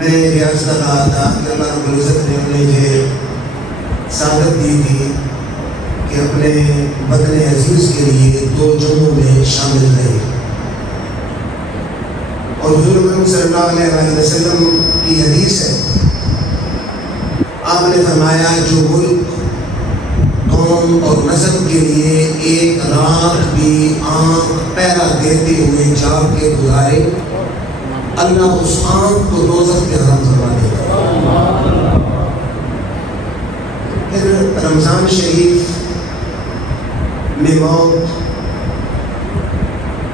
میں ریاض کر رہا تھا کہ اللہ رب العزت نے انہیں یہ سعادت دی تھی کہ اپنے وطن عزیز کے لیے 2 جنگوں میں شامل رہے، اور حضور اکرم صلی اللہ علیہ وسلم کی حدیث ہے، آپ نے فرمایا جو ملک قوم اور نسل کے لیے ایک رات بھی آنکھ پہرا دیتے ہوئے جاگ کے گزارے، اللہ اس آنکھ کو دوزخ کے حرام فرما دے گا۔ پھر رمضان شریف میں موت،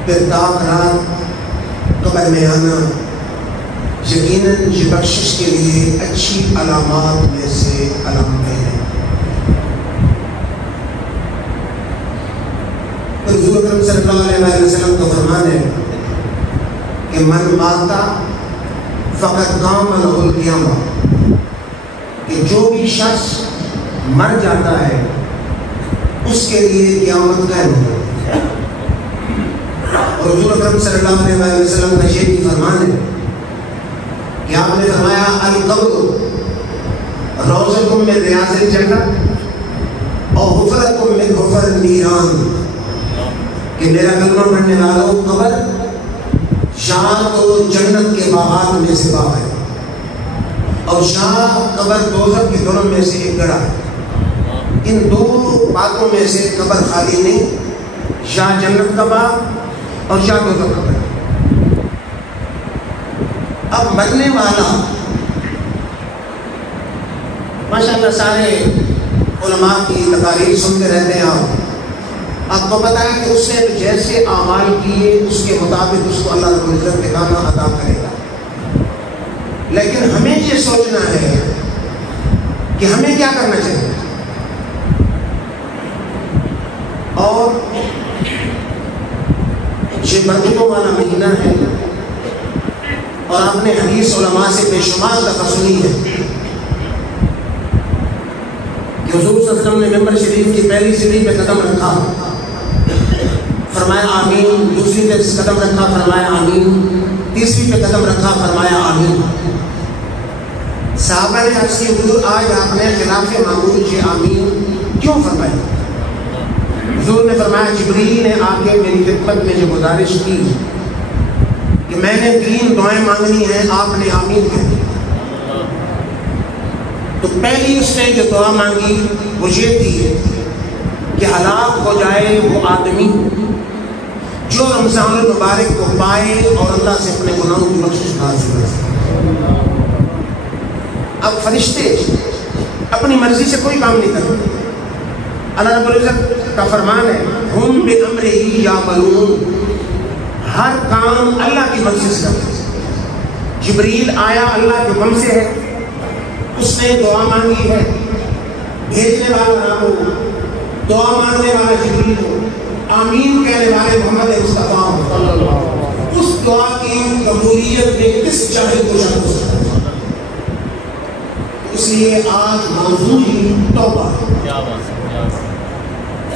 پھر تاک رات قبر میں آنا یقیناً یہ بخشش کے لیے اچھی علامات میں سے علامتیں ہیں۔ حضور اکرم صلی اللہ علیہ وسلم کا فرمان ہے کہ من ماتا فقط قام لہ القیامہ، کہ جو بھی شخص مر جاتا ہے اس کے لیے قیامت قائم ہے۔ اور حضور اکرم صلی اللہ علیہ وسلم کا یہ بھی فرمان ہے کہ آپ نے فرمایا القبر روضۃ من ریاض الجنہ اور حفرۃ من حفر النیران، کہ میرا کلمہ پڑھنے والوں قبر یا تو جنت کے باغات میں سے باغ ہے، اور یا قبر دوزخ کے دونوں میں سے ایک گڑھا ہے۔ ان 2 باتوں میں سے قبر خالی نہیں، یا جنت کا باغ اور یا دوزخ کا گڑھا۔ اب مرنے والا ماشاءاللہ سارے علماء کی تقاریر سنتے رہتے ہیں، آپ کو پتہ ہے کہ اس نے جیسے اعمال کیے اس کے مطابق اس کو اللہ رب العزت ٹھکانہ عطا کرے گا، لیکن ہمیں یہ سوچنا ہے کہ ہمیں کیا کرنا چاہیے۔ اور یہ برکتوں والا مہینہ ہے، اور آپ نے حدیث علماء سے بے شمار دفعہ سنی ہے کہ حضور صلی اللہ علیہ وسلم نے ممبر شریف کی پہلی سیڑھی پہ قدم رکھا، فرمایا آمین، دوسری پہ قدم رکھا، فرمایا آمین، تیسری پہ قدم رکھا، فرمایا آمین۔ صحابہ نے عرض کی حضور آج آپ نے خلاف معمول یہ آمین کیوں فرمایا؟ حضور نے فرمایا جبریل نے آ کے میری خدمت میں جو گزارش کی کہ میں نے 3 دعائیں مانگنی ہیں، آپ نے آمین کہہ دی۔ تو پہلی اس نے جو دعا مانگی وہ یہ تھی کہ ہلاک ہو جائے وہ آدمی جو رمضان المبارک کو پائے اور اللہ سے اپنے گناہوں کی بخشش حاصل کرے۔ اب فرشتے اپنی مرضی سے کوئی کام نہیں کرتے، اللہ رب العزت کا فرمان ہے ہم بِأَمْرِهِ يَعْمَلُونَ، ہر کام اللہ کی مرضی سے کرتے ہیں۔ جبریل آیا اللہ کے حکم سے ہے، اس نے دعا مانگی ہے، بھیجنے والا نہ ہو، دعا مانگنے والا جبریل ہو، آمین کہنے والے محمد مصطفیٰ ہو، اس دعا کی قبولیت میں کس چاہے کو شک ہو سکتا ہے۔ اس لیے آج موضوع ہی توبہ ہے۔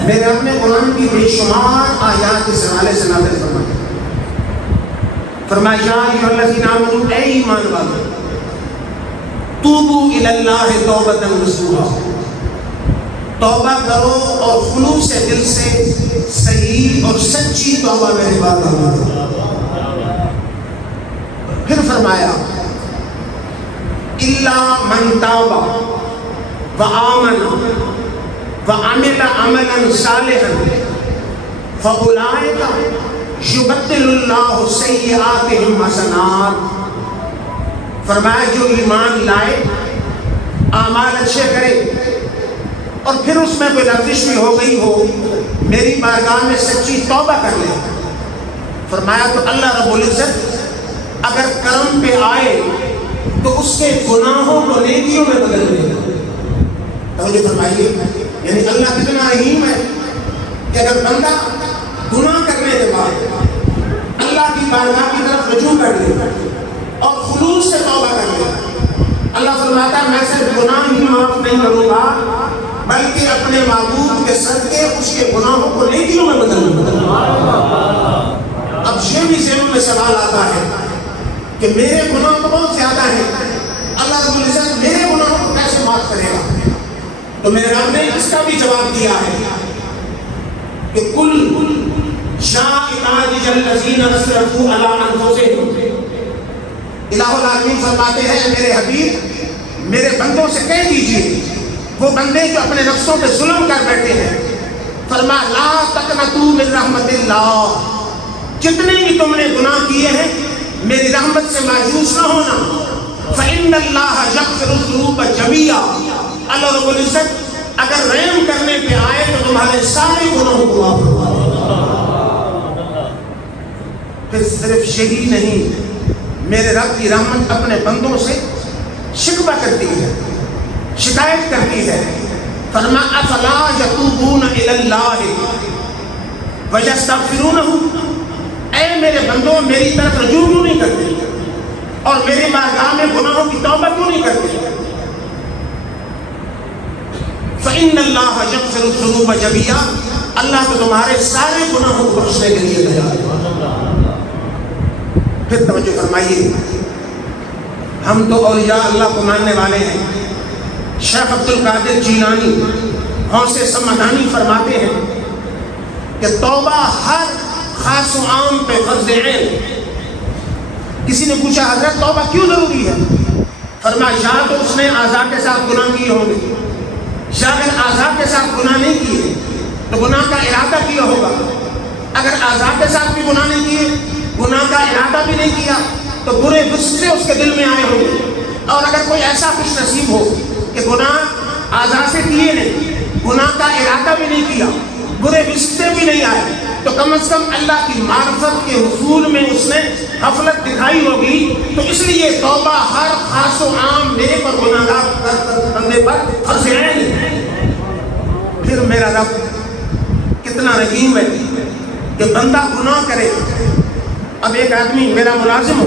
میرے اپنے قرآن کی بے شمار آیات اس حوالے سے نازل فرمائے، فرمایا یا ایھا الذین آمنوا، اے ایمان والو، توبوا الی اللہ توبۃ نصوحا، توبہ کرو اور خلوص دل سے صحیح اور سچی توبہ میرے بات کرو۔ پھر فرمایا الا من تاب وآمن وعمل عملا صالحا فاولئک یبدل اللہ سیئاتہم حسنات۔ فرمایا جو ایمان لائے، اعمال اچھے کرے، اور پھر اس میں کوئی لغزش بھی ہو گئی ہو، میری بارگاہ میں سچی توبہ کر لے، فرمایا تو اللہ رب العزت اگر کرم پہ آئے تو اس کے گناہوں کو نیکیوں میں بدل دے گا۔ توجہ فرمائیے، یعنی اللہ کتنا رحیم ہے کہ اگر بندہ گناہ کرنے کے بعد اللہ کی بارگاہ کی طرف رجوع کر لے اور خلوص سے توبہ کر لے، اللہ فرماتا ہے میں صرف گناہ ہی معاف نہیں کروں گا بلکہ اپنے معبود کے صدقے اس کے گناہوں کو نیکیوں میں بدل دوں گا۔ اب یہ بھی ذہن میں سوال آتا ہے کہ میرے گناہ تو بہت زیادہ ہیں، اللہ رب العزت میرے گناہوں کو کیسے معاف کرے گا؟ تو میرے رب نے اس کا بھی جواب دیا ہے کہ کل شاہد الذین اسرفوا علی انفسہم، الہ العالمین فرماتے ہیں میرے حبیب میرے بندوں سے کہہ دیجئے، وہ بندے جو اپنے نفسوں پہ ظلم کر بیٹھے ہیں، فرمایا لا تقنطوا من رحمت اللہ، جتنے بھی تم نے گناہ کیے ہیں میری رحمت سے مایوس نہ ہونا، فإن اللہ یغفر الذنوب جميعا، اللہ رب العزت اگر رحم کرنے پہ آئے تو تمہارے سارے گناہوں کو معاف کرے گا۔ پھر صرف یہی نہیں، میرے رب کی رحمت اپنے بندوں سے شکوہ کرتی ہے، شکایت کرتی ہے، فرمایا افلا یتوبون الی اللہ ویستغفرونہ، اے میرے بندوں میری طرف رجوع کیوں نہیں کرتے اور میری بارگاہ میں گناہوں کی توبہ کیوں نہیں کرتے؟ فإن اللہ یغفر الذنوب جميعا، اللہ تو تمہارے سارے گناہوں کو بخشنے کے لیے تیار ہے۔ پھر توجہ فرمائیے، ہم تو اولیاء اللہ کو ماننے والے ہیں۔ شیخ عبد القادر جیلانی غوث سمدانی فرماتے ہیں کہ توبہ ہر خاص و عام پہ فرض عین۔ کسی نے پوچھا حضرت توبہ کیوں ضروری ہے؟ فرمایا یا تو اس نے اعضاء کے ساتھ گناہ کیے ہوں گے، یا اگر اعضاء کے ساتھ گناہ نہیں کیے تو گناہ کا ارادہ کیا ہوگا، اگر اعضاء کے ساتھ بھی گناہ نہیں کیے، گناہ کا ارادہ بھی نہیں کیا تو برے وسوسے اس کے دل میں آئے ہوں گے، اور اگر کوئی ایسا خوش نصیب ہو کہ گناہ اعضاء سے کیے نہیں، گناہ کا ارادہ بھی نہیں کیا، برے وسوسے بھی نہیں آئے، تو کم از کم اللہ کی معرفت کے حصول میں اس نے غفلت دکھائی ہوگی۔ تو اس لیے توبہ ہر خاص و عام نیک اور گناہگار بندے پر فرض عین ہے۔ پھر میرا رب کتنا رحیم ہے کہ بندہ گناہ کرے، اب ایک آدمی میرا ملازم ہو،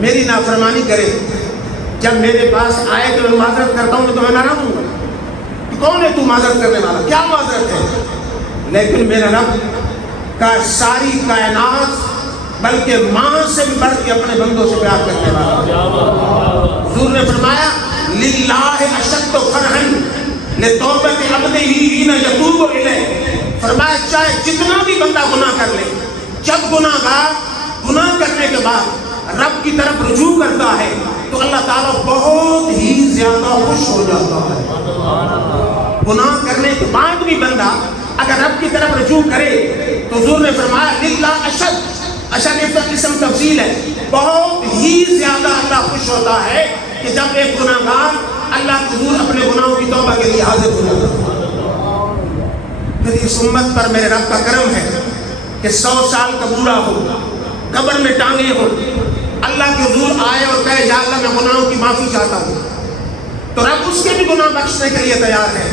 میری نافرمانی کرے، جب میرے پاس آئے کہ میں معذرت کرتا ہوں تو میں ناراض ہوں کہ کون ہے تو معذرت کرنے والا، کیا معذرت ہے؟ لیکن میرا رب کا ساری کائنات بلکہ ماں سے بھی بڑھ کے اپنے بندوں سے پیار کرنے والا۔ حضور نے فرمایا للہ اشد فرحا لتوبۃ عبدہ حین یتوب الیہ، فرمایا چاہے جتنا بھی بندہ گناہ کر لے، جب گناہ گار گناہ کرنے کے بعد رب کی طرف رجوع کرتا ہے تو اللہ تعالیٰ بہت ہی زیادہ خوش ہو جاتا ہے۔ گناہ کرنے کے بعد بھی بندہ اگر رب کی طرف رجوع کرے تو حضور نے فرمایا للہ اشد، اشد اسم تفضیل ہے، بہت ہی زیادہ اللہ خوش ہوتا ہے کہ جب ایک گناہ گار اللہ کے حضور اپنے گناہوں کی توبہ کے لیے حاضر ہو جاتا ہے۔ پھر اس امت پر میرے رب کا کرم ہے کہ 100 سال کا بوڑھا ہو، قبر میں ٹانگے ہو، اللہ کے حضور آئے اور کہے یا اللہ میں گناہوں کی معافی چاہتا ہوں، تو رب اس کے بھی گناہ بخشنے کے لیے تیار ہے۔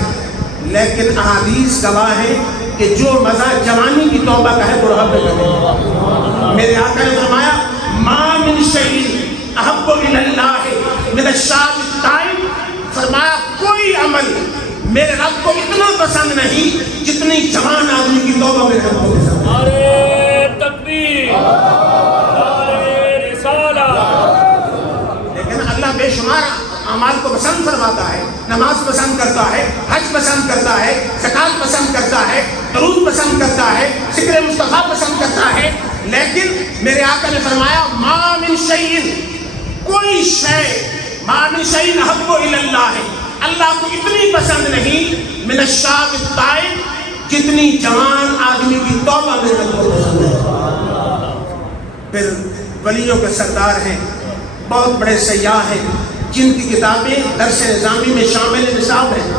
لیکن احادیث گواہ ہے کہ جو مزہ جوانی کی توبہ کا ہے بڑھاپے کا نہیں۔ میرے آقا نے فرمایا ما من شیء احب الی اللہ من الشاب التائب، فرمایا کوئی عمل میرے رب کو اتنا پسند نہیں جتنی جوان آدمی کی توبہ میرے رب کو پسند ہے۔ نعرہ تکبیر، نعرہ رسالہ۔ لیکن اللہ بے شمار اعمال کو پسند فرماتا ہے، نماز پسند کرتا ہے، حج پسند کرتا ہے، زکات پسند کرتا ہے، درود پسند کرتا ہے، ذکر مصطفیٰ پسند کرتا ہے، لیکن میرے آقا نے فرمایا ما من شیء، کوئی شے، ما من شیء احب الی اللہ، اللہ کو اتنی پسند نہیں من الشاب التائب جتنی جوان آدمی کی توبہ میرے رب کو پسند ہے۔ پھر ولیوں کے سردار ہیں، بہت بڑے سیاح ہیں جن کی کتابیں درس نظامی میں شامل نصاب ہیں۔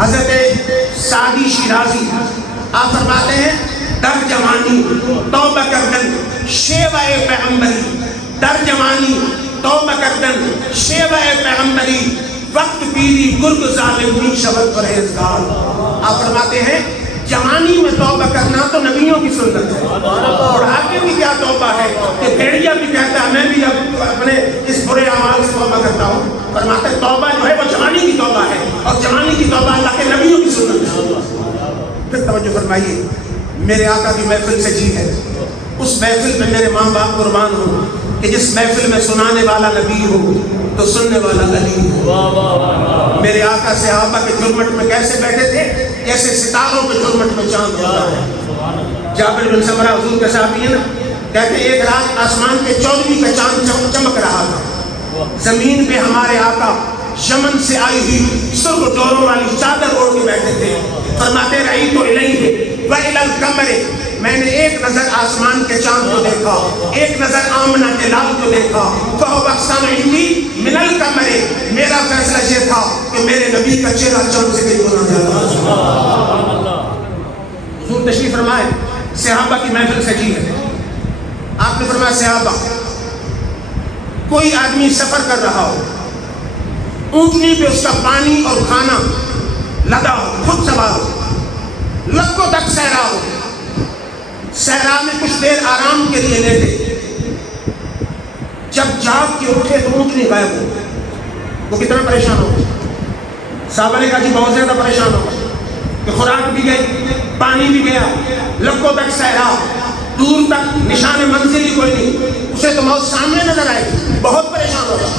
حضرت سعدی شیرازی آپ فرماتے ہیں در جوانی توبہ کردن شیوہ پیغمبری، در جوانی توبہ کردن شیوہ پیغمبری، وقت پیری گرگ ظالم بھی شبد پرہیزگار۔ آپ فرماتے ہیں جوانی میں توبہ کرنا تو نبیوں کی سنت ہے، بڑھاپے کی کیا توبہ ہے کہ بھیڑیا بھی کہتا ہے میں بھی اب اپنے اس برے اعمال سے توبہ کرتا ہوں۔ فرماتا ہے توبہ جو ہے وہ جوانی کی توبہ ہے، اور جوانی کی توبہ اللہ کے نبیوں کی سنت ہے۔ پھر توجہ فرمائیے، میرے آقا کی محفل سجی ہے، اس محفل میں میرے ماں باپ قربان ہوں، کہ جس محفل میں سنانے والا نبی ہو تو سننے والا علی ہو۔ میرے آقا صحابہ کے جھرمٹ میں کیسے بیٹھے تھے؟ جیسے ستاروں کے جھرمٹ میں چاند ہوتا ہے۔ جابر بن سمرہ حضور کے صحابی ہیں نا، کہتے ہیں ایک رات آسمان کے 14ویں کا چاند چمک رہا تھا، زمین پہ ہمارے آقا یمن سے آئی ہوئی سرخ ڈوروں والی چادر اوڑھ کے بیٹھے تھے۔ فرماتے رہی تو الیہ وإلی القمر، میں نے ایک نظر آسمان کے چاند کو دیکھا، ایک نظر آمنہ کے لال کو دیکھا، فهو احسن عندی من القمر، میرا فیصلہ یہ تھا کہ میرے نبی کا چہرہ چاند سے کہیں گنا زیادہ۔ حضور تشریف فرمائے، صحابہ کی محفل سجی ہے۔ آپ نے فرمایا صحابہ، کوئی آدمی سفر کر رہا ہو، اونٹنی پہ اس کا پانی اور کھانا لدا ہو، خود سوار ہو، لکھوں تک صحرا ہو، صحرا میں کچھ دیر آرام کے لیے لیٹے، جب جاگ کے اٹھے تو اونٹنی غائب ہو، وہ کتنا پریشان ہو؟ صحابہ نے کہا جی بہت زیادہ پریشان ہو کہ خوراک بھی گئی، پانی بھی گیا، لکھوں تک صحرا، دور تک نشان منزل ہی کوئی نہیں، اسے تو موت سامنے نظر آئے، بہت پریشان ہوگا۔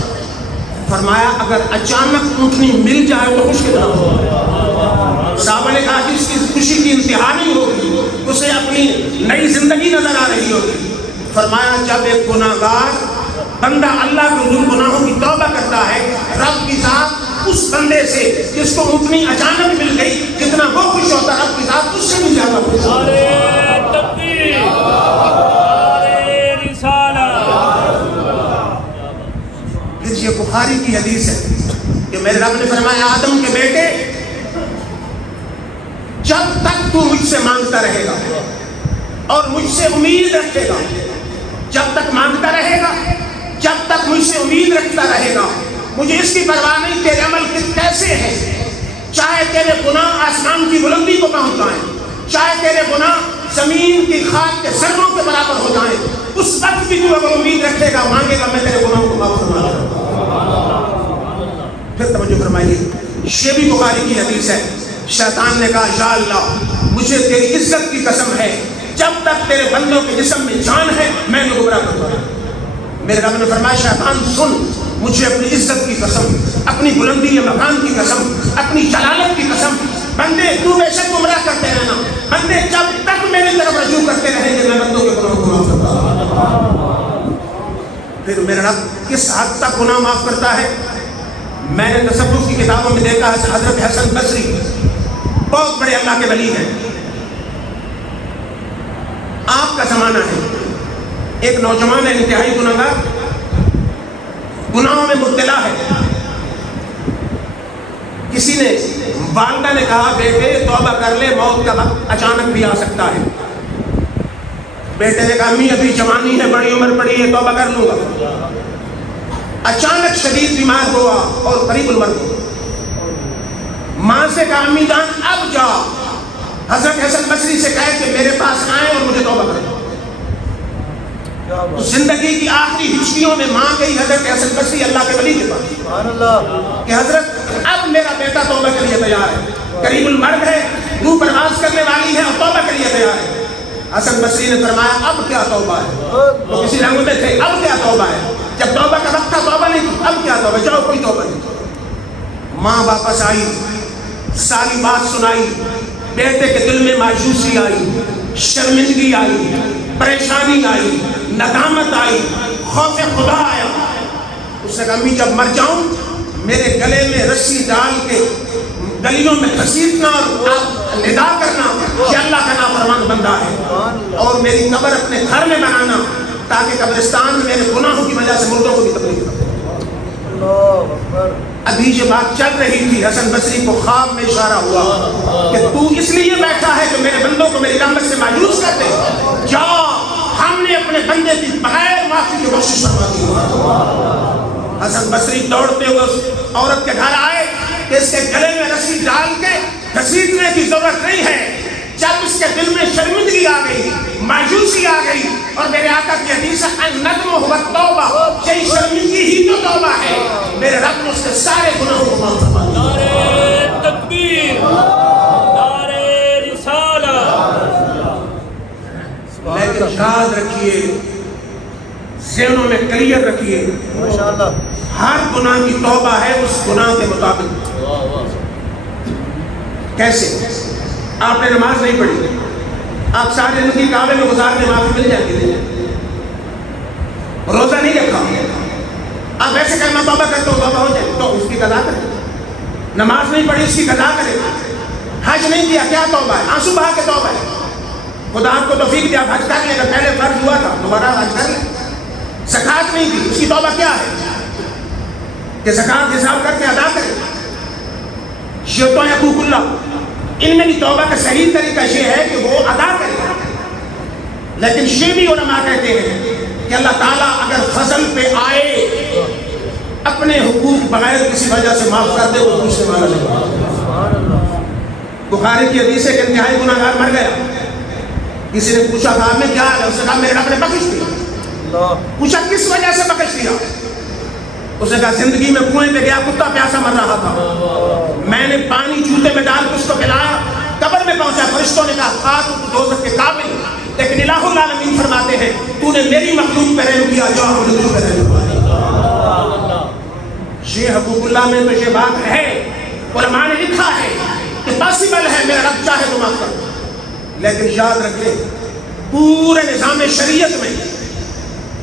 فرمایا اگر اچانک اونٹنی مل جائے تو خوش کتنا ہو؟ صحابہ نے کہا کہ اس کی خوشی کی انتہا نہیں ہوگی، اسے اپنی نئی زندگی نظر آ رہی ہوگی۔ فرمایا جب ایک گناہگار بندہ اللہ کے ان گناہوں کی توبہ کرتا ہے، رب کی ذات اس بندے سے جس کو اونٹنی اچانک مل گئی جتنا وہ خوش ہوتا، رب کی ذات اس سے بھی زیادہ خوش ہوتا۔ یہ بخاری کی حدیث ہے کہ میرے رب نے فرمایا آدم کے بیٹے، جب تک تو مجھ سے مانگتا رہے گا اور مجھ سے امید رکھے گا، جب تک مانگتا رہے گا، جب تک مجھ سے امید رکھتا رہے گا، مجھے اس کی پرواہ نہیں تیرے عمل کیسے ہیں، چاہے تیرے گناہ آسمان کی بلندی کو پہنچ جائیں، چاہے تیرے گناہ زمین کی خاک کے ذروں کے برابر ہو جائیں، اس وقت بھی تو اگر امید رکھے گا، مانگے گا، میں تیرے گناہوں کو معاف فرما دوں گا۔ پھر توجہ فرمائیے، یہ بھی بخاری کی حدیث ہے، شیطان نے کہا یا اللہ مجھے تیری عزت کی قسم ہے، جب تک تیرے بندوں کے جسم میں جان ہے میں نے گمراہ کروں گا۔ میرے رب نے فرمایا شیطان سن، مجھے اپنی عزت کی قسم، اپنی بلندی مکان کی قسم، اپنی جلالت کی قسم، بندے تو بے شک گمراہ کرتے رہنا، بندے جب تک میری طرف رجوع کرتے رہیں گے میں بندوں کے گناہوں کو معاف کرتا ہوں۔ پھر میرا رب کس حد تک گناہ معاف کرتا ہے؟ میں نے تصوف کی کتابوں میں دیکھا ہے، حضرت حسن بصری بہت بڑے اللہ کے ولی ہیں، آپ کا زمانہ ہے، ایک نوجوان ہے انتہائی گناہگار، گناہوں میں مبتلا ہے، کسی نے والدہ نے کہا بیٹے توبہ کر لے، موت کا وقت اچانک بھی آ سکتا ہے۔ بیٹے نے کہا امی ابھی جوانی ہے، بڑی عمر پڑی ہے، توبہ کر لوں گا۔ اچانک شدید بیمار ہوا اور قریب المرگ ہوا۔ ماں سے کہا امی جان اب جا حضرت حسن بصری سے کہے کہ میرے پاس آئیں اور مجھے توبہ کریں۔ زندگی کی آخری ہچکیوں میں ماں گئی حضرت حسن بصری اللہ کے ولی کے پاس کہ حضرت اب میرا بیٹا توبہ کے لیے تیار ہے، قریب المرگ ہے، روح پرواز کرنے والی ہے اور توبہ کے لیے تیار ہے۔ حسن بصری نے فرمایا اب کیا توبہ ہے؟ وہ کسی رنگ میں تھے، اب کیا توبہ ہے؟ جب توبہ کا وقت تھا توبہ نہیں کی، اب کیا توبہ؟ جاؤ کوئی توبہ نہیں۔ ماں واپس آئی، ساری بات سنائی، بیٹے کے دل میں مایوسی آئی، شرمندگی آئی، پریشانی آئی، ندامت آئی، خوف خدا آیا۔ اس نے کہا امی جب مر جاؤں میرے گلے میں رسی ڈال کے گلیوں میں گھسیٹنا اور ندا کرنا کہ اللہ کا نافرمان بندہ ہے، اور میری قبر اپنے گھر میں بنانا تاکہ قبرستان میں میرے گناہوں کی وجہ سے مردوں کو بھی تکلیف نہ ہو۔ ابھی یہ بات چل رہی تھی، حسن بصری کو خواب میں اشارہ ہوا کہ تو اس لیے بیٹھا ہے کہ میرے بندوں کو میری رحمت سے مایوس کر دے، جا ہم نے اپنے بندے کی بغیر معافی کی کوشش فرما دی۔ حسن بصری دوڑتے ہوئے اس عورت کے گھر آئے کہ اس کے گلے میں رسی ڈال کے گھسیٹنے کی ضرورت نہیں ہے۔ جب اس کے دل میں شرمندگی آ گئی، مایوسی آ گئی، اور میرے آقا کی حدیث ہے الندم هو التوبہ، یہی شرمندگی ہی تو توبہ ہے، میرے رب نے اس کے سارے گناہوں کو معاف فرما دیا۔ نعرہ تکبیر، نعرہ رسالت۔ لیکن یاد رکھیے ذہنوں میں کلیئر رکھیے، ہر گناہ کی توبہ ہے اس گناہ کے مطابق۔ کیسے؟ آپ نے نماز نہیں پڑھی، آپ ساری زندگی کعبے میں گزار کے معافی مل جائے گی، روزہ نہیں رکھا، آپ ایسے کہنا توبہ کرتے ہو توبہ ہو جائے تو اس کی قضا کرے، نماز نہیں پڑھی اس کی قضا کرے، حج نہیں کیا کیا توبہ ہے؟ آنسو بہا کے توبہ ہے۔ خدا آپ کو توفیق دیا حج کر لے گا، پہلے فرض ہوا تھا دوبارہ حج کر لے۔ زکوٰۃ نہیں دی، اس کی توبہ کیا ہے کہ زکوٰۃ حساب کر کے ادا کرے۔ یہ تو ہے حقوق اللہ، ان میں بھی توبہ کا صحیح طریقہ یہ ہے کہ وہ ادا کرے، لیکن یہ بھی علماء کہتے ہیں کہ اللہ تعالیٰ اگر فضل پہ آئے اپنے حقوق بغیر کسی وجہ سے معاف کر دے، وہ دوسرے والا نہیں۔ بخاری کی حدیث ہے کہ انتہائی گناہ گار مر گیا، کسی نے پوچھا کہ آپ میں کیا ہے؟ اس نے کہا میرے رب نے بخش دیا۔ پوچھا کس وجہ سے بخش دیا؟ اس نے کہا زندگی میں کنویں پہ گیا، کتا پیاسا مر رہا تھا، میں نے پانی جوتے میں ڈال کے اس کو پلایا، قبر میں پہنچا، فرشتوں نے کہا تو دوزخ کے قابل، لیکن الہ العالمین فرماتے ہیں تو نے میری مخلوق پہ رحم کیا، جا مجھ پہ رحم کیا۔ یہ حقوق اللہ میں تو یہ بات ہے، علماء نے لکھا ہے کہ پاسبل ہے میرا رب چاہے تو معاف کر، لیکن یاد رکھیں پورے نظام شریعت میں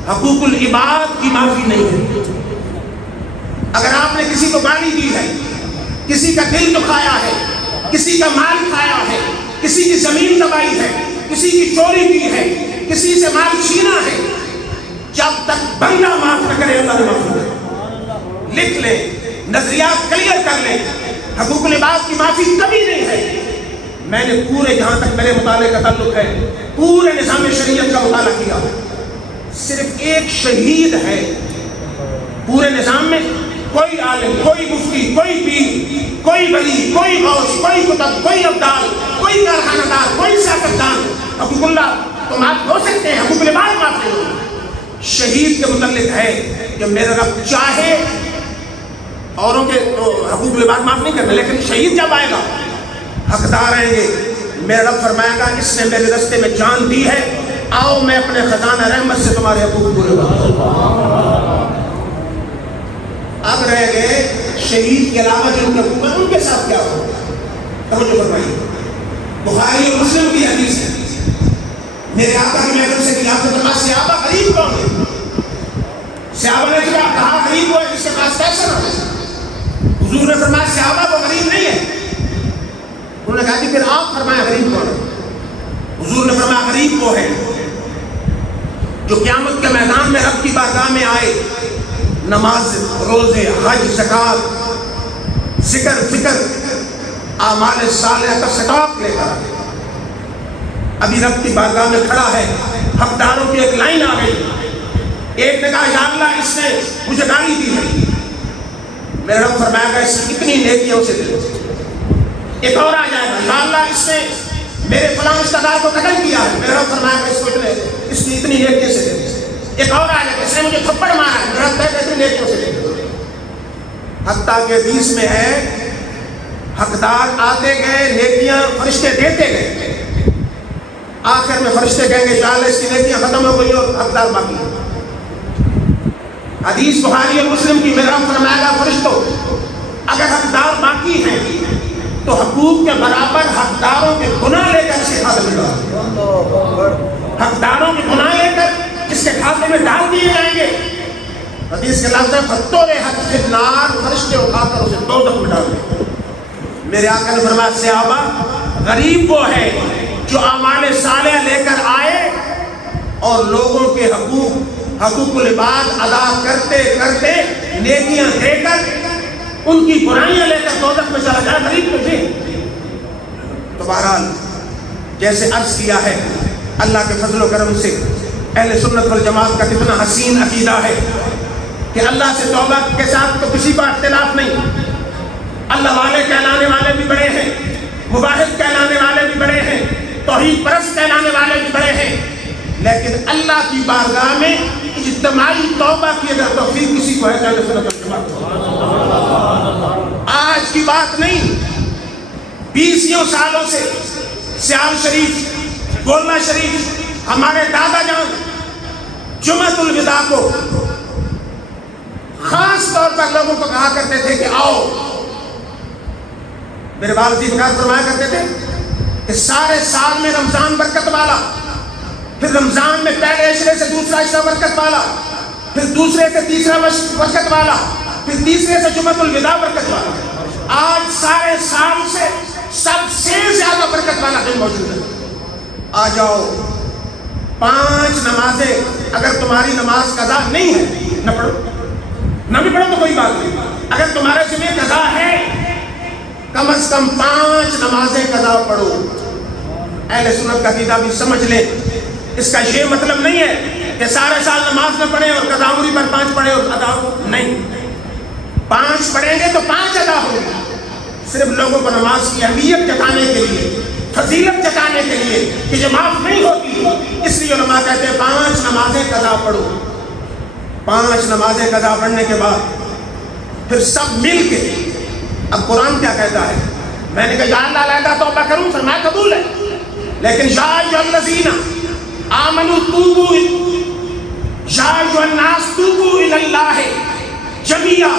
حقوق العباد کی معافی نہیں ہے۔ اگر آپ نے کسی کو گالی دی ہے، کسی کا دل دکھایا ہے، کسی کا مال کھایا ہے، کسی کی زمین دبائی ہے، کسی کی چوری کی ہے، کسی سے مال چھینا ہے، جب تک بندہ معاف نہ کرے اللہ نے معاف نہ کرے۔ لکھ لیں، نظریات کلیئر کر لیں، حقوق العباد کی معافی کبھی نہیں ہے۔ میں نے پورے جہاں تک میرے مطالعے کا تعلق ہے پورے نظام شریعت کا مطالعہ کیا، صرف ایک شہید ہے پورے نظام میں، کوئی عالم، کوئی مفتی، کوئی پیر، کوئی ولی، کوئی غوث، کوئی کتب، کوئی ابدال، کوئی کارخانہ دار، کوئی سیاستدان حقوق اللہ تو معاف ہو سکتے ہیں، حقوق العباد معاف نہیں ہوگا۔ شہید کے متعلق ہے کہ میرا رب چاہے اوروں کے حقوق العباد معاف نہیں کرنا، لیکن شہید جب آئے گا حقدار آئیں گے، میرا رب فرمائے گا اس نے میرے رستے میں جان دی ہے، آؤ میں اپنے خزانہ رحمت سے تمہارے حقوق پورے کروں۔ اب رہ گئے شہید کے علاوہ جن کے حقوق ہیں ان کے ساتھ کیا ہو؟ توجہ فرمائیے، بخاری اور مسلم کی حدیث ہے، میرے آقا کی محفل سے کہ آپ کے پاس صحابہ غریب کون ہے؟ صحابہ نے کہا غریب وہ ہے جس کے پاس پیسہ نہ ہو۔ حضور نے فرمایا صحابہ وہ غریب نہیں ہے۔ انہوں نے کہا کہ پھر آپ فرمایا غریب کون ہے؟ حضور نے فرمایا غریب وہ ہے جو قیامت کے میدان میں رب کی بارگاہ میں آئے، نماز، روزے، حج، زکوٰۃ، ذکر، فکر، اعمال صالحہ کا سٹاک لے کر ابھی رب کی بارگاہ میں کھڑا ہے، حقداروں کی ایک لائن آ گئی، ایک نے کہا یا اللہ اس نے مجھے گالی دی ہے، میرا رب فرمایا گا اس کی اتنی نیکیاں اسے دے۔ ایک اور آ جائے گا یا اللہ اس نے میرے فلاں رشتہ دار کو قتل کیا ہے، میرا رب فرمایا گا اس کو اس کی اتنی نیکیاں سے دے۔ ایک اور آ جائے گا اس نے مجھے تھپڑ مارا ہے، میرا رب اتنی نیکیوں سے دے۔ حتیٰ کہ حدیث میں ہے حقدار آتے گئے، نیکیاں فرشتے دیتے گئے، آخر میں فرشتے کہیں گے یا اللہ اس کی نیکیاں ختم ہو گئی اور حقدار باقی ہے۔ حدیث بخاری اور مسلم کی، میرا رب فرمائے گا فرشتوں اگر حقدار باقی ہیں تو حقوق کے برابر حقداروں کے گناہ لے کر اس کے کھاتے میں ڈال، حقداروں کے گناہ لے کر اس کے کھاتے میں ڈال دیے جائیں گے۔ حدیث کے لفظ ہے فَطُّرِ حَقِّ النَّارِ، فرشتے اٹھا کر اسے دوزخ میں ڈال دیں۔ میرے آقا نے فرمایا صحابہ غریب وہ ہے جو اعمال صالحہ لے کر آئے اور لوگوں کے حقوق العباد ادا کرتے کرتے نیکیاں دے کر ان کی برائیاں لے کر دوزخ میں چلا جائے، غریب تو جی۔ تو بہرحال جیسے عرض کیا ہے، اللہ کے فضل و کرم سے اہل سنت والجماعت کا کتنا حسین عقیدہ ہے کہ اللہ سے توبہ کے ساتھ تو کسی کا اختلاف نہیں، اللہ والے کہلانے والے بھی بڑے ہیں، مباحث کہلانے والے بھی بڑے ہیں، توحید پرست کہلانے والے بھی بڑے ہیں، لیکن اللہ کی بارگاہ میں اجتماعی توبہ کی اگر توفیق کسی کو ہے تو اہل سنت والجماعت۔ آج کی بات نہیں، 20 سالوں سے سیال شریف، گولنا شریف، ہمارے دادا جان جمعۃ الوداع کو خاص طور پر لوگوں کو کہا کرتے تھے کہ آؤ. میرے والدین کا فرمایا کرتے تھے کہ سارے سال میں رمضان برکت والا، پھر رمضان میں پہلے عشرے سے دوسرا عشرہ برکت والا، پھر دوسرے سے تیسرا برکت والا، پھر تیسرے سے جمعۃ الوداع برکت والا. آج سارے سال سے سب سے زیادہ برکت والا دن موجود ہے. آ جاؤ. 5 نمازیں اگر تمہاری نماز قضا نہیں ہے نہ پڑھو، نہ بھی پڑھو تو کوئی بات نہیں. اگر تمہارے ذمہ قضا ہے کم از کم 5 نمازیں قضا پڑھو. اہل سنت کا عقیدہ بھی سمجھ لیں. اس کا یہ مطلب نہیں ہے کہ سارے سال نماز نہ پڑھیں اور قضا عمری پر 5 پڑھیں اور ادا ہو. نہیں، 5 پڑھیں گے تو 5 ادا ہوگی. صرف لوگوں کو نماز کی اہمیت جتانے کے لیے، فضیلت جتانے کے لیے کہ جو معاف نہیں ہوتی، اس لیے علماء کہتے ہیں 5 نمازیں قضا پڑھو. 5 نمازیں قضا پڑھنے کے بعد پھر سب مل کے، اب قرآن کیا کہتا ہے؟ میں نے کہا یا اللہ علیحدہ توبہ کروں، فرمایا قبول ہے، لیکن یا ایھا الذین آمنوا توبوا یا ایھا الناس توبوا الی اللہ جمیعا.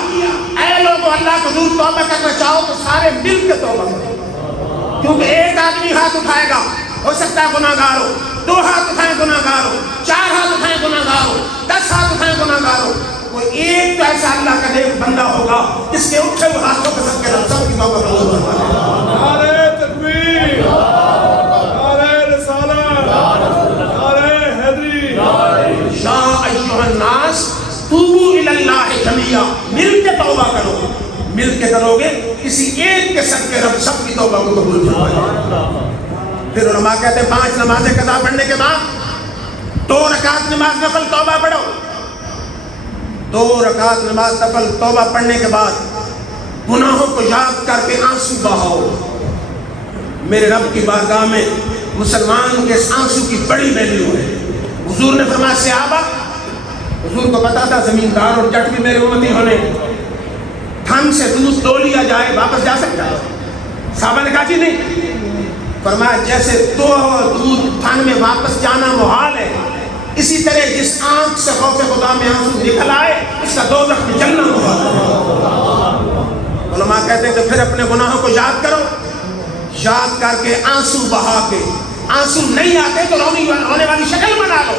اے لوگو اللہ کو حضور توبہ کرنا چاہو تو سارے مل کے توبہ کرو. کیونکہ ایک آدمی ہاتھ اٹھائے گا ہو سکتا ہے گناہ گار ہو، 2 ہاتھ اٹھائیں گناہ گار ہو، 4 ہاتھ اٹھائیں گناہ گار ہو، 10 ہاتھ اٹھائیں گناہ گار ہو. کوئی ایک تو ایسا اللہ کا نیک بندہ ہوگا جس کے اٹھے ہوئے ہاتھوں کے صدقے رب سب کی توبہ قبول فرما لے. نعرہ تکبیر، نعرہ رسالت، نعرہ حیدری. یا ایھا الناس توبوا الی اللہ جمیعا. مل کے توبہ کرو. مل کے کرو گے کسی ایک کے صدقے رب سب کی توبہ کو قبول فرمائے. پھر علماء کہتے ہیں 5 نمازیں قضا پڑھنے کے بعد 2 رکعت نماز نفل توبہ پڑھو. 2 رکعت نماز نفل توبہ پڑھنے کے بعد گناہوں کو یاد کر کے آنسو بہاؤ. میرے رب کی بارگاہ میں مسلمان کے اس آنسو کی بڑی ویلیو ہے. حضور نے فرمایا صحابہ، حضور کو پتا تھا زمیندار اور جٹ بھی میرے امتی ہونے، تھن سے دودھ دو لیا جائے واپس جا سکتا ہے؟ صحابہ نے کہا جی نہیں. فرمایا جیسے دودھ تھن میں واپس جانا محال ہے، اسی طرح جس آنکھ سے خوف خدا میں آنسو نکل آئے اس کا دوزخ میں جلنا محال ہے. علماء کہتے ہیں کہ پھر اپنے گناہوں کو یاد کرو. یاد کر کے آنسو بہا کے، آنسو نہیں آتے تو رونے والی شکل بنا لو.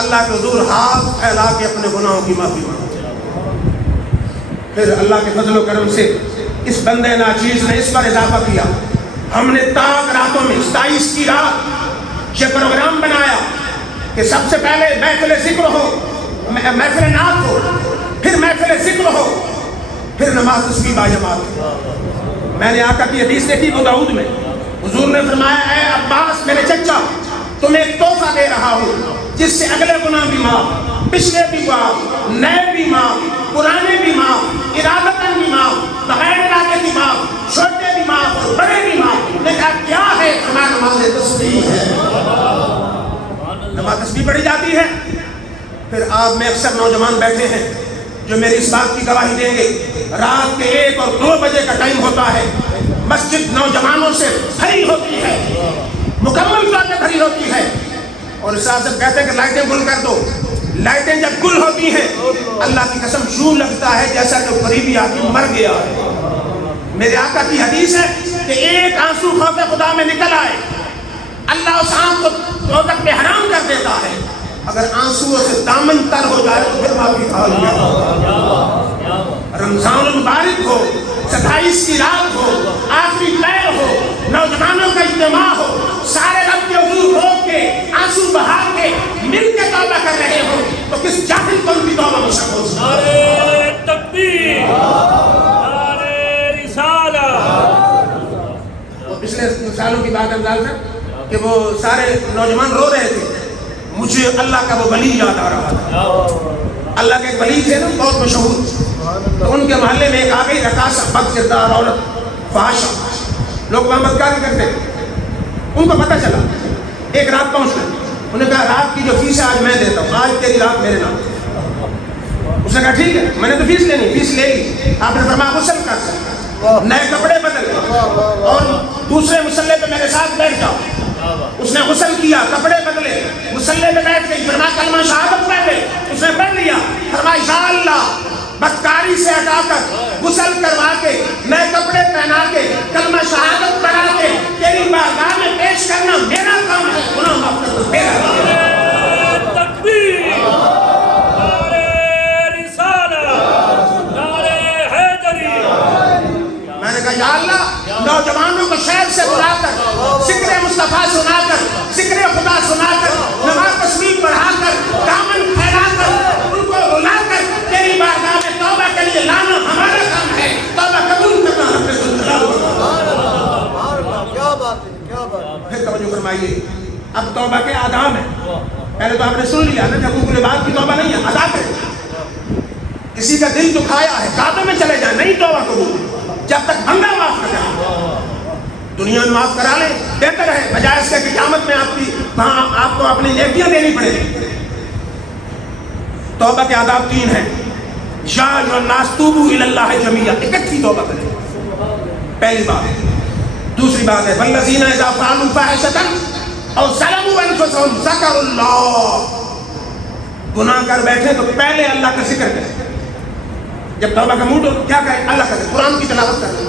اللہ کے حضور ہاتھ پھیلا کے اپنے گناہوں کی معافی مانگو. پھر اللہ کے فضل و کرم سے اس بندے ناچیز نے اس پر اضافہ کیا. ہم نے تاک راتوں میں 27 کی رات یہ پروگرام بنایا کہ سب سے پہلے محفل ذکر ہو، محفل نعت ہو، پھر محفل ذکر ہو، پھر نماز تسبیح باجماعت. میں نے آقا کی حدیث دیکھی ابو داؤد میں. حضور نے فرمایا اے عباس میرے چچا، تمہیں ایک تحفہ دے رہا ہوں جس سے اگلے گناہ بھی معاف، پچھلے بھی معاف، نئے بھی معاف، پرانے بھی معاف، ارادتاً بھی معاف، بغیر ارادے بھی معاف، چھوٹے بھی معاف اور بڑے بھی معاف. نے کہا کیا ہے؟ فرمایا نماز تسبیح ہے. نماز تسبیح پڑھی جاتی ہے. پھر آپ میں اکثر نوجوان بیٹھے ہیں جو میری اس بات کی گواہی دیں گے، رات کے 1 اور 2 بجے کا ٹائم ہوتا ہے، مسجد نوجوانوں سے بھری ہوتی ہے، مکمل طور پہ بھری ہوتی ہے. اور اس سے کہتے ہیں کہ لائٹیں گل کر دو. لائٹیں جب گل ہوتی ہیں اللہ کی قسم یوں لگتا ہے جیسا کہ قریبی آدمی مر گیا ہے. میرے آقا کی حدیث ہے کہ ایک آنسو خوف خدا میں نکل آئے اللہ اس آنکھ کو دوزخ میں حرام کر دیتا ہے. اگر آنسو سے دامن تر ہو جائے تو پھر معافی کھا لیا. رمضان المبارک ہو، 27 کی رات ہو، آخری پیر ہو، نوجوانوں کا اجتماع ہو، سارے رب کے حضور رو کے آنسو بہا کے مل کے توبہ کر رہے ہو تو کس جاہل کو ان کی توبہ مشق ہو. نعرہ تکبیر، نعرہ رسالت. وہ پچھلے سالوں کی بات ہے کہ وہ سارے نوجوان رو رہے تھے. مجھے اللہ کا وہ ولی یاد آ رہا تھا. اللہ کے ایک ولی تھے نا بہت مشہور، تو ان کے محلے میں ایک آ گئی رقاصہ، بد کردار عورت، فحاشہ. لوگ وہاں بدکاری کرتے. ان کو پتہ چلا، ایک رات پہنچ گئے. انہوں نے کہا رات کی جو فیس ہے آج میں دیتا ہوں، آج تیری رات میرے نام. اس نے کہا ٹھیک ہے، میں نے تو فیس لینی، فیس لے لی. آپ نے فرمایا غسل کر، نئے کپڑے بدل اور دوسرے مسلح پہ میرے ساتھ بیٹھ جاؤ. اس نے غسل کیا، کپڑے بدلے، مصلی پہ بیٹھ گئی، فرمایا کلمہ شہادت پڑھ لے، اس نے پڑھ لیا، فرمایا یا اللہ بدکاری سے ہٹا کر غسل کروا کے نئے کپڑے پہنا کے کلمہ شہادت پڑھا کے تیری بارگاہ میں پیش کرنا میرا کام ہے، گناہ معاف کرنا میرا کام ہے۔ تکبیر، نعرہ رسالت، نعرہ حیدری۔ میں نے کہا یا اللہ نوجوانوں کو شہر سے بلا کر ذکر مصطفیٰ سنا کر ذکر خدا سنا کر نماز تسبیح پڑھا کر دامن پھیلا کر ان کو رلا کر تیری بارگاہ میں توبہ کے لیے لانا ہمارا کام ہے، توبہ قبول کرنا ہم نے پھر توجہ فرمائیے، اب توبہ کے آداب ہیں۔ پہلے تو آپ نے سن لیا نا کہ حقوق العباد کی توبہ نہیں ہے، ادا کریں۔ کسی کا دل دکھایا ہے کعبے میں چلے جائیں، نہیں توبہ قبول جب تک بندہ معاف نہ کرے۔ دنیا میں معاف کرا لیں بہتر ہے، بجائے اس کے کہ قیامت میں آپ کو اپنی نیکیاں دینی پڑے گی۔ توبہ کے آداب 3 ہیں۔ یا ایھا الناس توبوا الی اللہ جمیعا، اکٹھی توبہ کریں، پہلی بات۔ دوسری بات ہے والذین اذا فعلوا فاحشۃ او ظلموا انفسهم ذکروا اللہ، گناہ کر بیٹھے تو پہلے اللہ کا ذکر کریں۔ جب توبہ کا موڈ ہو کیا کہیں؟ اللہ کا ذکر، قرآن کی تلاوت کریں،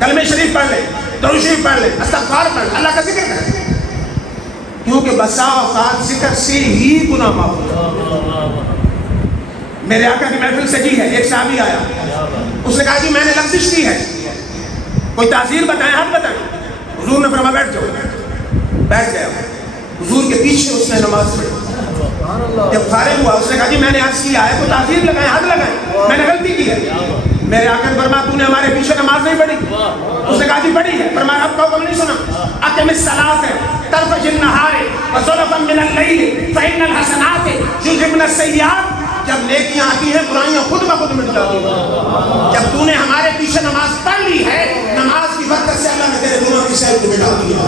کلمہ شریف پڑھ لیں، درود شریف پڑھ لیں، استغفار پڑھ لیں، اللہ کا ذکر کریں، کیونکہ بسا اوقات ذکر سے ہی گناہ معاف ہوتا ہے۔ میرے آقا کی محفل سے جی ہے، ایک صحابی آیا، اس نے کہا جی میں نے لفظش کی ہے، کوئی تعزیر بتائیں، حد بتائیں۔ حضور نے فرمایا بیٹھ جاؤ، بیٹھ گیا۔ حضور کے پیچھے اس نے نماز پڑھی، جب فارغ ہوا اس نے کہا جی میں نے عرض کیا ہے تو تعزیر لگائیں، حد لگائیں، میں نے غلطی کی ہے۔ میرے آقا نے فرمایا تو نے ہمارے پیچھے نماز نہیں پڑھی؟ اس نے کہا جی پڑھی ہے۔ فرمایا اب کہو نہیں سنا، اقم الصلاۃ طرفی النہار وزلفا من اللیل فإن الحسنات یذھبن السیئات، جب نیکیاں آتی ہیں برائیاں خود بخود مٹ جاتی ہیں۔ جب تو نے ہمارے پیچھے نماز پڑھ لی ہے، نماز کی برکت سے اللہ نے تیرے گناہ کی سیل کو مٹا دیا۔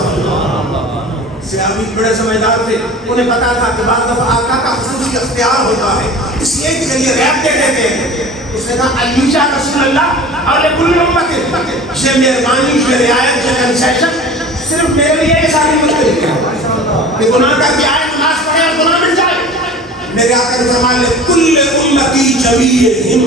صحابی بڑے سمجھدار تھے، انہیں پتا تھا کہ بعض دفعہ آقا کا خصوصی اختیار ہوتا ہے، اس لیے کہ یہ ریپ دے دیتے ہیں۔ اس نے کہا علیشہ رسول اللہ اور لکل امت، یہ مہربانی، یہ رعایت، یہ کنسیشن صرف میرے لیے یہ ساری مشکل ہے کہ گناہ کر کے آئے نماز پڑھے اور گناہ مٹ جائے۔ میرے آقا نے فرمایا کل امتی جمیعہم،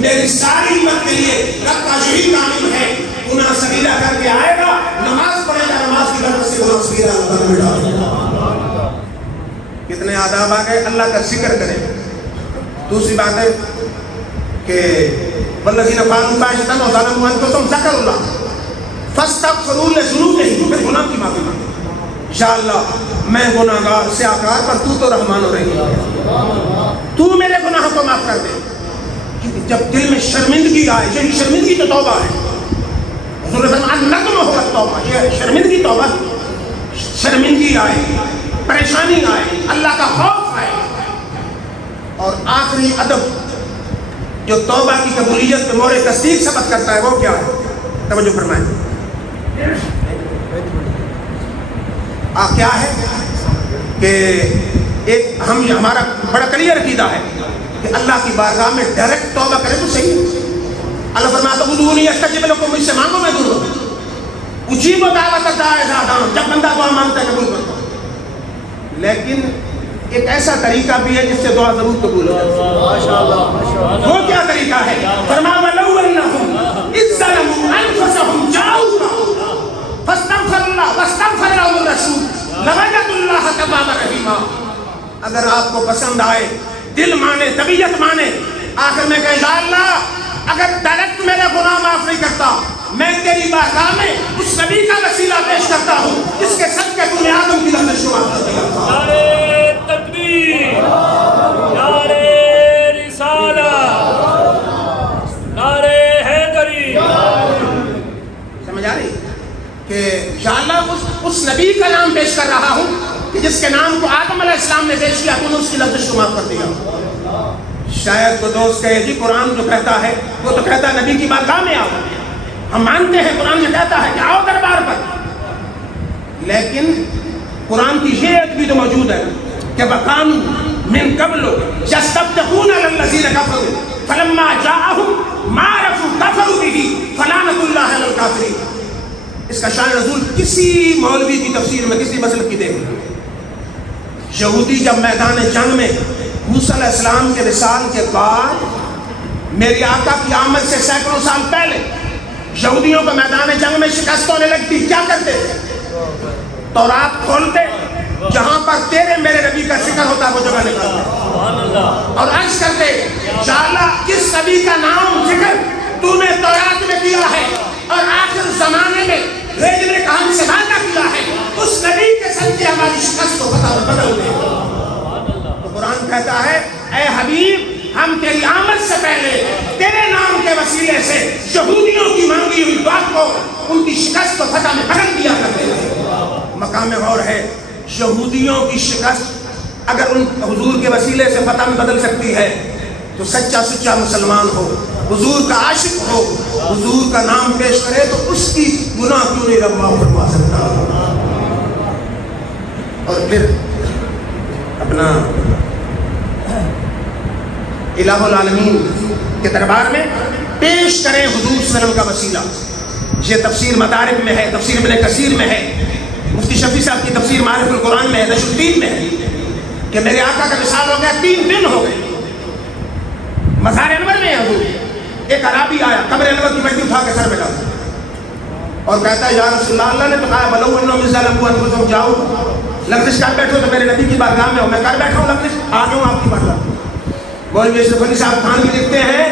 میری ساری امت کے لیے رب کا یہی قانون ہے، گناہ صغیرہ کر کے آئے گا نماز پڑھے گا، نماز کی برکت سے گناہ صغیرہ اللہ مٹا دے گا۔ کتنے آداب آ گئے، اللہ کا ذکر کریں۔ دوسری بات ہے کہ والذین فعلوا فاحشۃ او ظلموا انفسهم ذکروا اللہ فاستغفروا لذنوبہم، پھر گناہ کی معافی مانگیں۔ یا اللہ میں گناہ گار سیاکار پر تو رحمان و رحیم، تو میرے گناہ کو معاف کر دے۔ کیونکہ جب دل میں شرمندگی آئے، یہی شرمندگی تو توبہ ہے۔ حضور نے فرمایا ندم ہو توبہ، یہ شرمندگی توبہ، شرمندگی آئے، پریشانی آئے، اللہ کا خوف آئے۔ اور آخری ادب جو توبہ کی قبولیت پہ مورِ تصدیق ثبت کرتا ہے وہ کیا ہے؟ توجہ فرمائیں۔ کیا ہے کہ ایک ہمارا بڑا کلیئر عقیدہ ہے کہ اللہ کی بارگاہ میں ڈائریکٹ توبہ کرے تو صحیح ہے۔ اللہ فرماتا ہے ادعونی استجب لکم، مجھ سے مانگو میں دوں گا۔ اجیب دعوت الداعی اذا دعان، جب بندہ دعا مانگتا ہے قبول کرتا ہوں۔ لیکن ایک ایسا طریقہ بھی ہے جس سے دعا ضرور قبول ہو جائے۔ وہ کیا طریقہ ہے؟ فرمایا وَلَوْ أَنَّهُمْ إِذْ ظَلَمُوا أَنفُسَهُمْ جَاءُوكَ فاستغفر اللہ واستغفر لهم الرسول لوجدوا اللہ توابا رحیما۔ اگر آپ کو پسند آئے، دل مانے، طبیعت مانے، آخر میں کہے یا اللہ اگر ڈائریکٹ میرے گناہ معاف نہیں کرتا، میں تیری بارگاہ میں اس نبی کا وسیلہ پیش کرتا ہوں جس کے صدقے تو نے آدم کی لعنت شمار کر دیا۔ نعرہ تکبیر، نعرہ رسالت، نعرہ حیدری۔ سمجھ آ رہی کہ یا اللہ اس نبی کا نام پیش کر رہا ہوں کہ جس کے نام کو آدم علیہ السلام نے پیش کیا، تو نے اس کی لفظ شمار کر دیا۔ شاید کوئی دوست کہے جی قرآن جو کہتا ہے وہ تو کہتا ہے نبی کی بارگاہ میں آؤ، ہم مانتے ہیں قرآن جو کہتا ہے کہ آؤ دربار پر، لیکن قرآن کی یہ ایت بھی تو موجود ہے کہ وَكَانُوا مِن قَبْلُ يَسْتَفْتِحُونَ عَلَى الَّذِينَ كَفَرُوا فَلَمَّا جَاءَهُم مَا عَرَفُوا كَفَرُوا بِهِ فَلَعْنَةُ اللَّهِ عَلَى الْكَافِرِينَ۔ اس کا شان نزول کسی مولوی کی تفسیر میں کسی مسلک کی دیکھیں. یہودی جب میدان جنگ میں موسیٰ علیہ السلام کے وصال کے بعد میری آقا کی آمد سے سینکڑوں سال پہلے یہودیوں کو میدان جنگ میں شکست ہونے لگتی، کیا کرتے؟ تورات کھولتے، جہاں پر تیرے میرے نبی کا ذکر ہوتا وہ جگہ نکالتے اور عرض کرتے یا اللہ کس نبی کا نام ذکر تو نے تورات میں کیا ہے اور آخر زمانے میں بھیجنے کا ہم سے وعدہ کیا ہے، اس نبی کے صدقے ہماری شکست کو بدل دے. تو قرآن کہتا ہے اے حبیب ہم تیری آمد سے پہلے تیرے نام کے وسیلے سے یہودیوں کی مانگی ہوئی بات کو ان کی شکست کو فتح میں بدل دیا کرتے ہیں. مقام اور ہے یہودیوں کی شکست اگر ان حضور کے وسیلے سے فتح میں بدل سکتی ہے تو سچا سچا مسلمان ہو، حضور کا عاشق ہو، حضور کا نام پیش کرے تو اس کی گناہ کیوں نہیں رب معاف فرما سکتا. اور پھر اپنا الہ العالمین کے دربار میں پیش کریں حضور صلی اللہ علیہ وسلم کا وسیلہ. یہ تفسیر مدارک میں ہے، تفسیر ابن کثیر میں ہے، مفتی شفیع صاحب کی تفسیر معارف القرآن میں ہے، نشر الدین میں ہے کہ میرے آقا کا وصال ہو گیا، 3 دن ہو گئے. مزار انور میں حضور. ایک عرابی آیا قبر انور کی مٹی اٹھا کے سر پہ ڈالتا اور کہتا ہے یا رسول اللہ نے تو کہا بلو انہم ظلموا انفسہم جاؤ لفظ کر بیٹھو تو میرے نبی کی بارگاہ میں ہو. میں کر بیٹھا ہوں لفظ آ گیا ہوں آپ کی بارگاہ میں. مولوی اشرف علی صاحب خان بھی لکھتے ہیں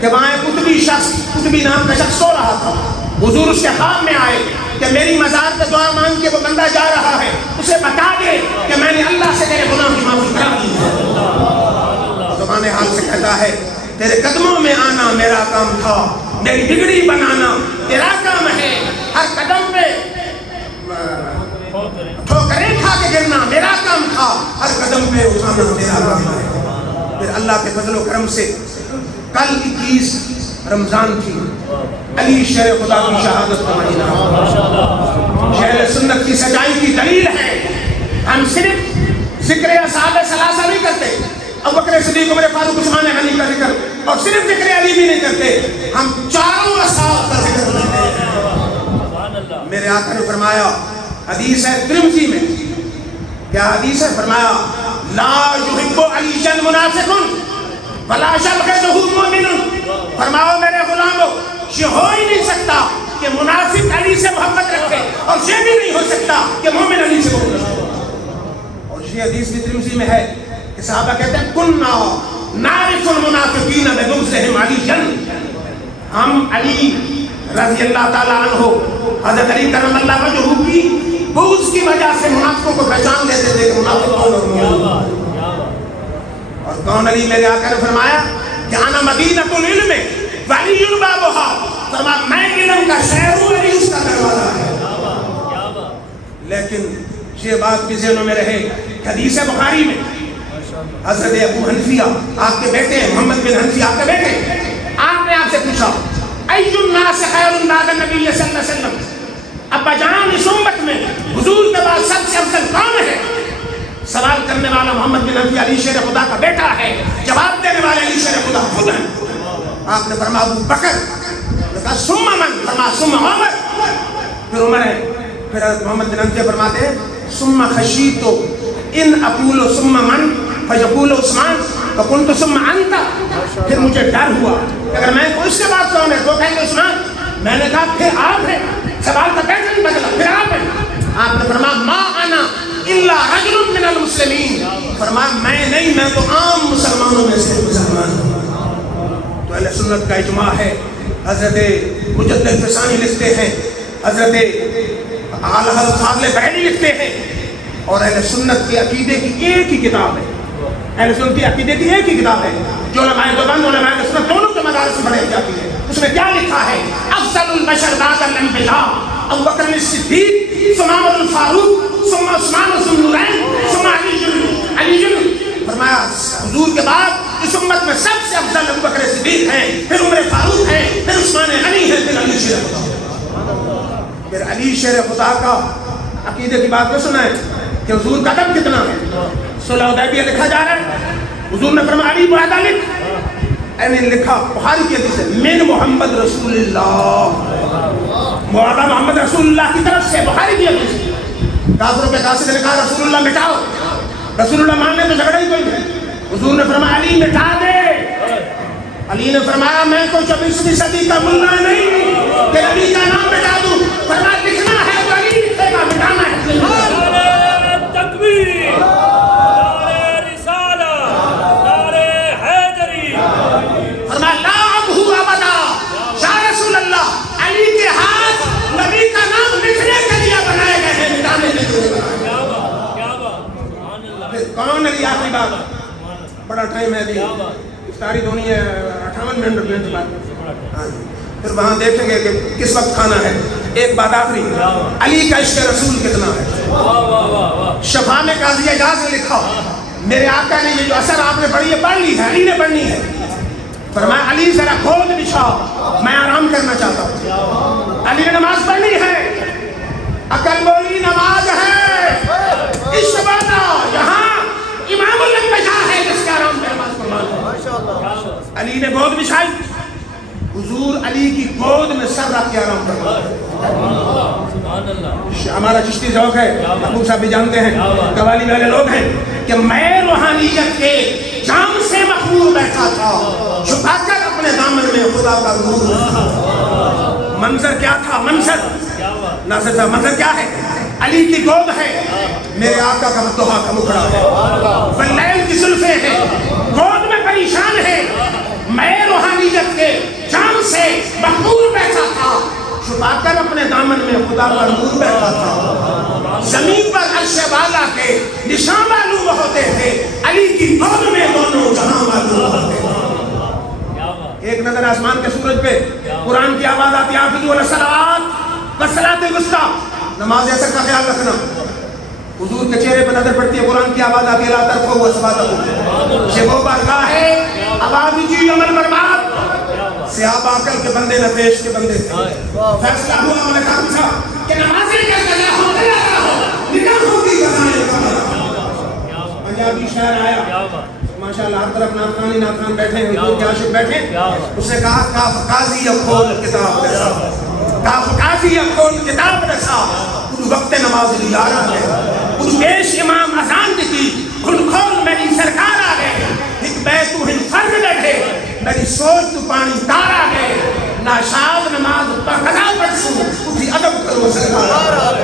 کہ وہاں ایک قطبی شخص، قطبی نام کا شخص سو رہا تھا. حضور اس کے خواب میں آئے کہ میری مزار پہ دعا مانگ کے وہ بندہ جا رہا ہے، اسے بتا دے کہ میں نے اللہ سے تیرے گناہ کی معافی کرا دی ہے. زبان حال سے کہتا ہے تیرے قدموں میں آنا میرا کام تھا، میری بگڑی بنانا تیرا کام ہے، ہر قدم پہ ٹھوکریں کھا کے گرنا میرا کام تھا، ہر قدم پہ اٹھانا میرا کام ہے. پھر اللہ کے فضل و کرم سے کل 21 رمضان تھی، علی شیر خدا کی شہادت کا مہینہ. شہر سنت کی سچائی کی دلیل ہے. ہم صرف ذکر اصحاب ثلاثہ نہیں کرتے، ابو بکر صدیق عمر فاروق عثمان غنی کا ذکر، اور صرف ذکر علی بھی نہیں کرتے، ہم چاروں اصحاب کا ذکر کرتے ہیں. میرے آقا نے فرمایا، حدیث ہے ترمذی میں، کیا حدیث ہے؟ فرمایا لا یحب علی منافق ولا یبغضہ مؤمن. فرماؤ میرے غلاموں یہ ہو ہی نہیں سکتا کہ منافق علی سے محبت رکھے اور یہ بھی نہیں ہو سکتا کہ مومن علی سے محبت رکھے. اور یہ حدیث بھی ترمذی میں ہے کہ صحابہ کہتے ہیں کننا نعرف المنافقین ببغضہم علیٰ. ہم علی رضی اللہ تعالیٰ عنہ حضرت علی کرم اللہ وجہہ کی بغض کی وجہ سے منافقوں کو پہچان دیتے تھے کہ منافق کون اور مومن. اور کون علی؟ میرے آقا نے فرمایا کہ انا مدینۃ العلم وعلی بابھا. فرمایا میں علم کا شہر ہوں، علی اس کا دروازہ ہے. لیکن یہ بات بھی ذہنوں میں رہے، حدیث بخاری میں حضرت ابو حنفیہ آپ کے بیٹے محمد بن حنفیہ آپ کے بیٹے، آپ نے آپ سے پوچھا ای الناس خیر بعد النبی صلی اللہ علیہ وسلم. ابا جان اس امت میں حضور کے بعد سب سے افضل کون ہے؟ سوال کرنے والا محمد بن حنفیہ علی شیر خدا کا بیٹا ہے، جواب دینے والے علی شیر خدا خود ہیں. آپ نے فرمایا ابو بکر. کہا ثم من؟ فرمایا ثم عمر. پھر عمر ہے. پھر محمد بن حنفیہ فرماتے ہیں ثم خشیت ان اقول ثم من فیقول عثمان فقلت ثم انت. پھر مجھے ڈر ہوا اگر میں کو اس کے بعد کون ہے تو کہیں گے عثمان. میں نے کہا پھر آپ ہیں. سوال کا پیٹرن بدلا، پھر آپ ہیں. آپ نے فرمایا ما انا الا رجل من المسلمین. فرمایا میں نہیں، میں تو عام مسلمانوں میں سے مسلمان ہوں. تو اہل سنت کا اجماع ہے. حضرت مجدد فسانی لکھتے ہیں، حضرت اعلیٰ حضرت فاضل بریلوی لکھتے ہیں، اور اہل سنت کے عقیدے کی ایک ہی کتاب ہے. اہل سنت کی عقیدے کی ایک ہی کتاب ہے جو علماء دیوبند علماء سنت دونوں کے مدارس سے پڑھائی جاتی ہے. اس میں کیا لکھا ہے؟ افضل البشر بعد الانبیاء ابو بکر الصدیق ثم عمر الفاروق ثم عثمان ذو النورین ثم علی. فرمایا حضور کے بعد اس امت میں سب سے افضل ابو بکر صدیق ہیں، پھر عمر فاروق ہیں، پھر عثمان غنی ہیں، پھر علی شیر خدا. پھر علی شیر خدا کا عقیدے کی بات کو سنائیں کہ حضور کا قدم کتنا ہے. صلح حدیبیہ لکھا جا رہا ہے، حضور نے فرمایا علی معاہدہ لکھ. نے لکھا بخاری کی حدیث ہے من محمد رسول اللہ، مولانا محمد رسول اللہ کی طرف سے، بخاری کی حدیث ہے۔ کافروں کے قاصد نے کہا رسول اللہ مٹاؤ، رسول اللہ مان لے تو جھگڑا ہی کوئی نہیں۔ حضور نے فرمایا علی مٹا دے۔ علی نے فرمایا میں کوئی 24ویں صدی کا ملا نہیں ہوں کہ علی کا نام مٹا دوں، فرمایا لکھنا ہے تو علی لکھے گا، مٹانا ہے۔ نعرہ تکبیر، نعرہ رسالہ، نعرہ حیدری۔ فرمایا لا ابہو ابدا یا رسول اللہ، علی کے ہاتھ نبی کا نام لکھنے کے لیے بنائے گئے ہیں، مٹانے کے لیے۔ کیا بات، کیا بات، سبحان اللہ۔ پھر کون علی؟ آخری بات، بڑا ٹائم ہے ابھی، افطاری دونی ہے 58 منٹ بعد۔ پھر وہاں دیکھیں گے کہ کس وقت کھانا ہے۔ ایک بات آخری، علی کا عشق رسول کتنا ہے۔ شفا میں قاضی اعجاز نے لکھا میرے آقا نے یہ جو اثر آپ نے پڑھی ہے پڑھ لی ہے، علی نے پڑھنی ہے۔ فرمایا علی ذرا کھول بچھاؤ، میں آرام کرنا چاہتا ہوں۔ علی نے نماز پڑھنی ہے، عقل بولی نماز ہے، عشق بنا یہاں امام الانبیاء ہے جس کے آرام میں نماز پڑھنا۔ علی نے گود بچھائی، حضور علی کی گود میں سر رکھ کے آرام کرنا۔ ہمارا چشتی ذوق ہے، ابو صاحب بھی جانتے ہیں، قوالی والے لوگ ہیں کہ میں روحانیت کے جام سے مخمور بیٹھا تھا، چھپا کر اپنے دامن میں خدا کا نور۔ منظر کیا تھا؟ منظر ناصر صاحب منظر کیا ہے؟ علی کی گود ہے، میرے آقا کا مدوحہ کا مکھڑا ہے، واللیل کی زلفیں ہیں، گود میں پریشان ہے، میں روحانیت کے جام سے مخمور بیٹھا تھا، چھپا کر اپنے دامن میں خدا کا نور بیٹھا تھا۔ زمین پر عرش والا کے نشان معلوم ہوتے تھے، علی کی گود میں دونوں جہاں معلوم ہوتے تھے۔ ایک نظر آسمان کے سورج پہ، قرآن کی آواز آتی حافظوا علی الصلوات والصلاۃ الوسطیٰ، نماز اثر کا خیال رکھنا۔ حضور کے چہرے پر نظر پڑتی ہے، قرآن کی آواز آتی ہے لا ترفعوا اصواتکم، یہ وہ بارگاہ ہے آواز اونچی عمل برباد۔ صحابہ عقل کے بندے نہ پیش کے بندے تھے۔ فیصلہ ہوا انہوں نے کہا پوچھا کہ نمازیں کیا قضا ہو نکاحوں کی قضائیں کیا؟ پنجابی شاعر آیا ماشاءاللہ، ہر طرف نعتخانی نعتخان بیٹھے ہیں، حضور کے عاشق بیٹھے، اس نے کہا کاف قاضی اب کھول کتاب رسا، کاف قاضی اب کھول کتاب رسا، کچھ وقت نماز لیا رہا ہے، کچھ پیش امام اذان کی کھل کھول میری سرکار آ گئے، ایک بیت تو ہن فرض لڑھے، میری سوچ تو پانی تار آ گئے، ناشاد نماز پر قضا پڑھسوں اٹھی ادب کرو سرکار۔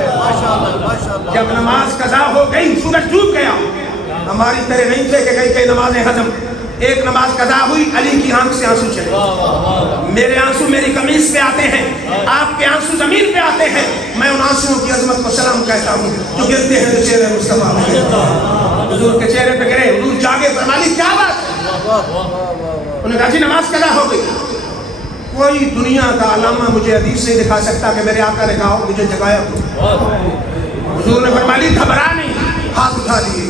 جب نماز قضا ہو گئی سورج ڈوب گیا، ہماری طرح نہیں تھے کہ کئی نمازیں ختم، ایک نماز قضا ہوئی، علی کی آنکھ سے آنسو چلے، میرے آنسو میری قمیص پہ آتے ہیں، آپ کے آنسو زمین پہ آتے ہیں، میں ان آنسوؤں کی عظمت کو سلام کہتا ہوں جو گرتے ہیں تو چہرے مصطفیٰ پہ۔ حضور کے چہرے پہ گرے، حضور جاگے، فرمایا کیا بات ہے؟ انہوں نے کہا جی نماز قضا ہو گئی۔ کوئی دنیا کا علامہ مجھے حدیث سے دکھا سکتا کہ میرے آقا نے کہا مجھے جگایا ہو۔ حضور نے فرمایا گھبرا نہیں، ہاتھ اٹھا لیے،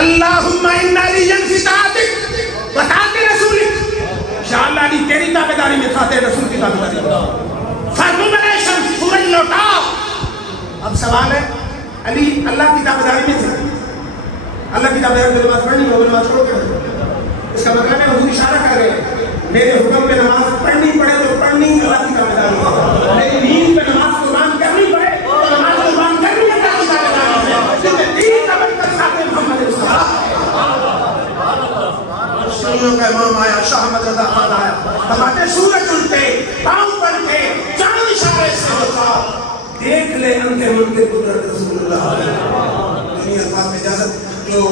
اللہم انا لیجن فی طاعتک و طاعت رسولک، یا اللہ علی تیری تابعداری میں تھا، تیرے رسول کی تابعداری میں۔ فرمود علیہ شمس، سورج لوٹا۔ اب سوال ہے علی اللہ کی تابعداری میں تھے، اللہ کی تابعداری میں نماز پڑھنی ہو نماز پڑھو گے، اس کا مطلب ہے حضور اشارہ کر رہے ہیں میرے حکم پہ نماز پڑھنی پڑے تو پڑھنی اللہ کی تابعداری، میری نیند پہ نماز قربان کرنی پڑے تو نماز قربان کرنی اللہ کی تابعداری ہے، کیونکہ دین کا بنکر ساتھ محمد مصطفیٰ۔ شیعوں کا امام آیا، شاہ احمد رضا خان آیا، فرماتے سورج الٹے، پاؤں پلٹے، چاند اشارے سے ہوتا، دیکھ لے اندھے منکر قدرت رسول اللہ۔ دنیا الفاظ میں اجازت جو